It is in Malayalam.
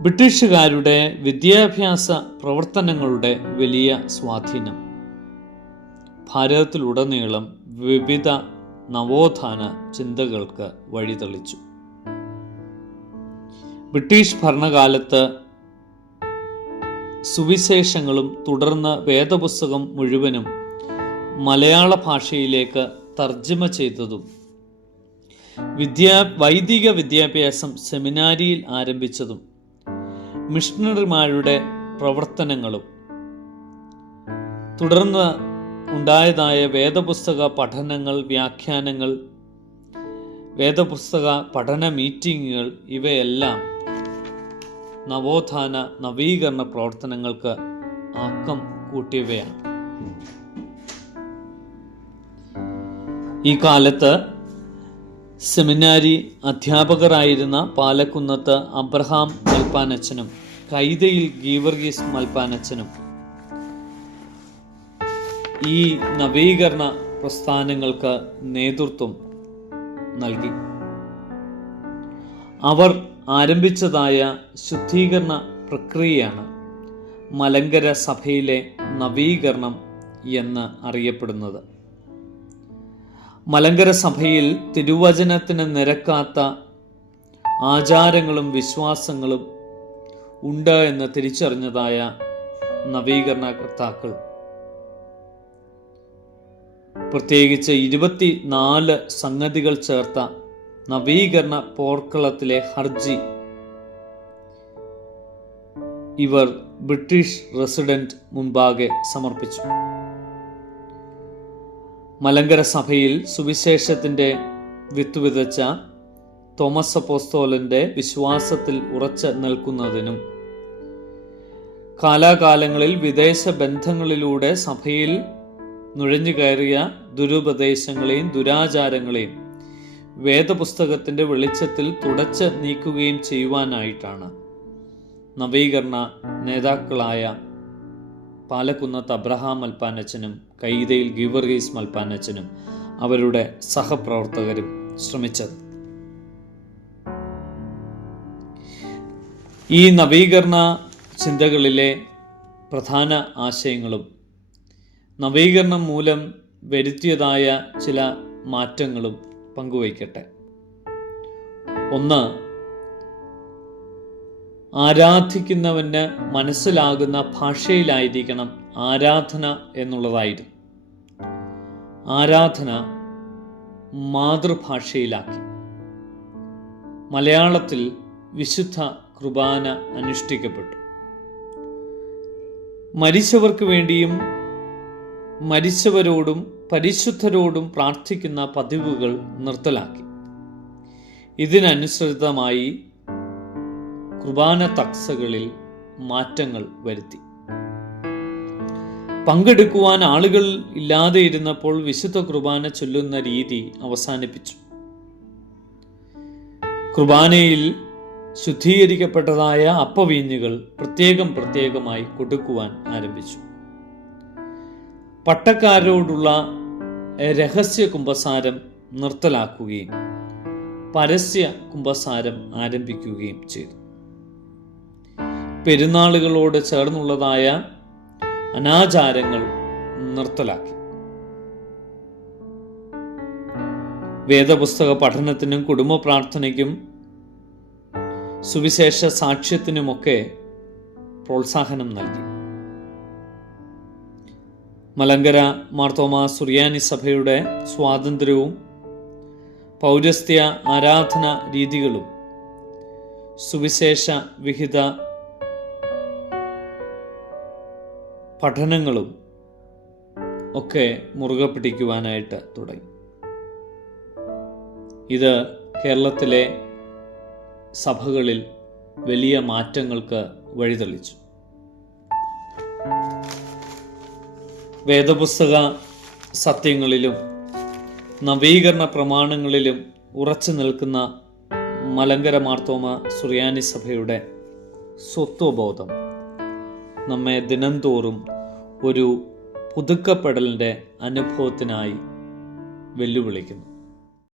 ബ്രിട്ടീഷുകാരുടെ വിദ്യാഭ്യാസ പ്രവർത്തനങ്ങളുടെ വലിയ സ്വാധീനം ഭാരതത്തിലുടനീളം വിവിധ നവോത്ഥാന ചിന്തകൾക്ക് വഴിതെളിച്ചു. ബ്രിട്ടീഷ് ഭരണകാലത്ത് സുവിശേഷങ്ങളും തുടർന്ന് വേദപുസ്തകം മുഴുവനും മലയാള ഭാഷയിലേക്ക് തർജ്ജമ ചെയ്തതും വൈദിക വിദ്യാഭ്യാസം സെമിനാരിയിൽ ആരംഭിച്ചതും മിഷണറിമാരുടെ പ്രവർത്തനങ്ങളും തുടർന്ന് ഉണ്ടായതായ വേദപുസ്തക പഠനങ്ങൾ, വ്യാഖ്യാനങ്ങൾ, വേദപുസ്തക പഠന മീറ്റിങ്ങുകൾ ഇവയെല്ലാം നവോത്ഥാന നവീകരണ പ്രവർത്തനങ്ങൾക്ക് ആക്കം കൂട്ടിയവയാണ്. ഈ കാലത്ത് സെമിനാരി അധ്യാപകരായിരുന്ന പാലക്കുന്നത്ത് അബ്രഹാം മൽപ്പാനച്ചനും കൈതയിൽ ഗീവർഗീസ് മൽപ്പാനച്ചനും ഈ നവീകരണ പ്രസ്ഥാനങ്ങൾക്ക് നേതൃത്വം നൽകി. അവർ ആരംഭിച്ചതായ ശുദ്ധീകരണ പ്രക്രിയയാണ് മലങ്കര സഭയിലെ നവീകരണം എന്ന് അറിയപ്പെടുന്നത്. മലങ്കര സഭയിൽ തിരുവചനത്തിന് നിരക്കാത്ത ആചാരങ്ങളും വിശ്വാസങ്ങളും ഉണ്ട് എന്ന് തിരിച്ചറിഞ്ഞതായ നവീകരണകർത്താക്കൾ പ്രത്യേകിച്ച് 24 സംഗതികൾ ചേർത്ത നവീകരണ പോർക്കളത്തിലെ ഹർജി ഇവർ ബ്രിട്ടീഷ് റെസിഡന്റ് മുൻപാകെ സമർപ്പിച്ചു. മലങ്കര സഭയിൽ സുവിശേഷത്തിൻ്റെ വിത്ത് വിതച്ച തോമസ് അപ്പോസ്തലന്റെ വിശ്വാസത്തിൽ ഉറച്ചു നിൽക്കുന്നതിനും കാലാകാലങ്ങളിൽ വിദേശ ബന്ധങ്ങളിലൂടെ സഭയിൽ നുഴഞ്ഞു കയറിയ ദുരുപദേശങ്ങളെയും ദുരാചാരങ്ങളെയും വേദപുസ്തകത്തിൻ്റെ വെളിച്ചത്തിൽ തുടച്ച് നീക്കുകയും ചെയ്യുവാനായിട്ടാണ് നവീകരണ നേതാക്കളായ പാലക്കുന്നത്ത് അബ്രഹാം മൽപ്പാനച്ചനും കൈതയിൽ ഗീവർഗീസ് മൽപ്പാനച്ചനും അവരുടെ സഹപ്രവർത്തകരും ശ്രമിച്ചത്. ഈ നവീകരണ ചിന്തകളിലെ പ്രധാന ആശയങ്ങളും നവീകരണം മൂലം വരുത്തിയതായ ചില മാറ്റങ്ങളും പങ്കുവയ്ക്കട്ടെ. ഒന്ന്, ആരാധിക്കുന്നവന് മനസ്സിലാകുന്ന ഭാഷയിലായിരിക്കണം ആരാധന എന്നുള്ളതായിരുന്നു. ആരാധന മാതൃഭാഷയിലാക്കി. മലയാളത്തിൽ വിശുദ്ധ കുർബാന അനുഷ്ഠിക്കപ്പെട്ടു. മരിച്ചവർക്ക് വേണ്ടിയും മരിച്ചവരോടും പരിശുദ്ധരോടും പ്രാർത്ഥിക്കുന്ന പതിവുകൾ നിർത്തലാക്കി. ഇതിനനുസൃതമായി കുർബാന തക്സകളിൽ മാറ്റങ്ങൾ വരുത്തി. പങ്കെടുക്കുവാൻ ആളുകൾ ഇല്ലാതെ ഇരുന്നപ്പോൾ വിശുദ്ധ കുർബാന ചൊല്ലുന്ന രീതി അവസാനിപ്പിച്ചു. കുർബാനയിൽ ശുദ്ധീകരിക്കപ്പെട്ടതായ അപ്പവീഞ്ഞുകൾ പ്രത്യേകമായി കൊടുക്കുവാൻ ആരംഭിച്ചു. പട്ടക്കാരോടുള്ള രഹസ്യ കുമ്പസാരം നിർത്തലാക്കുകയും പരസ്യ കുമ്പസാരം ആരംഭിക്കുകയും ചെയ്തു. പെരുന്നാളുകളോട് ചേർന്നുള്ളതായ അനാചാരങ്ങൾ നിർത്തലാക്കി. വേദപുസ്തക പഠനത്തിനും കുടുംബ പ്രാർത്ഥനയ്ക്കും സുവിശേഷ സാക്ഷ്യത്തിനുമൊക്കെ പ്രോത്സാഹനം നൽകി. മലങ്കര മാർത്തോമാ സുറിയാനി സഭയുടെ സ്വാതന്ത്ര്യവും പൗരസ്ത്യ ആരാധന രീതികളും സുവിശേഷ വിഹിത പഠനങ്ങളും ഒക്കെ മുറുകെ പിടിക്കുവാനായിട്ട് തുടങ്ങി. ഇത് കേരളത്തിലെ സഭകളിൽ വലിയ മാറ്റങ്ങൾക്ക് വഴിതെളിച്ചു. വേദപുസ്തക സത്യങ്ങളിലും നവീകരണ പ്രമാണങ്ങളിലും ഉറച്ചു നിൽക്കുന്ന മലങ്കര മാർത്തോമ സുറിയാനി സഭയുടെ സ്വത്വബോധം നമ്മെ ദിനംതോറും ഒരു പുതുക്കപ്പെടലിൻ്റെ അനുഭവത്തിനായി വെല്ലുവിളിക്കുന്നു.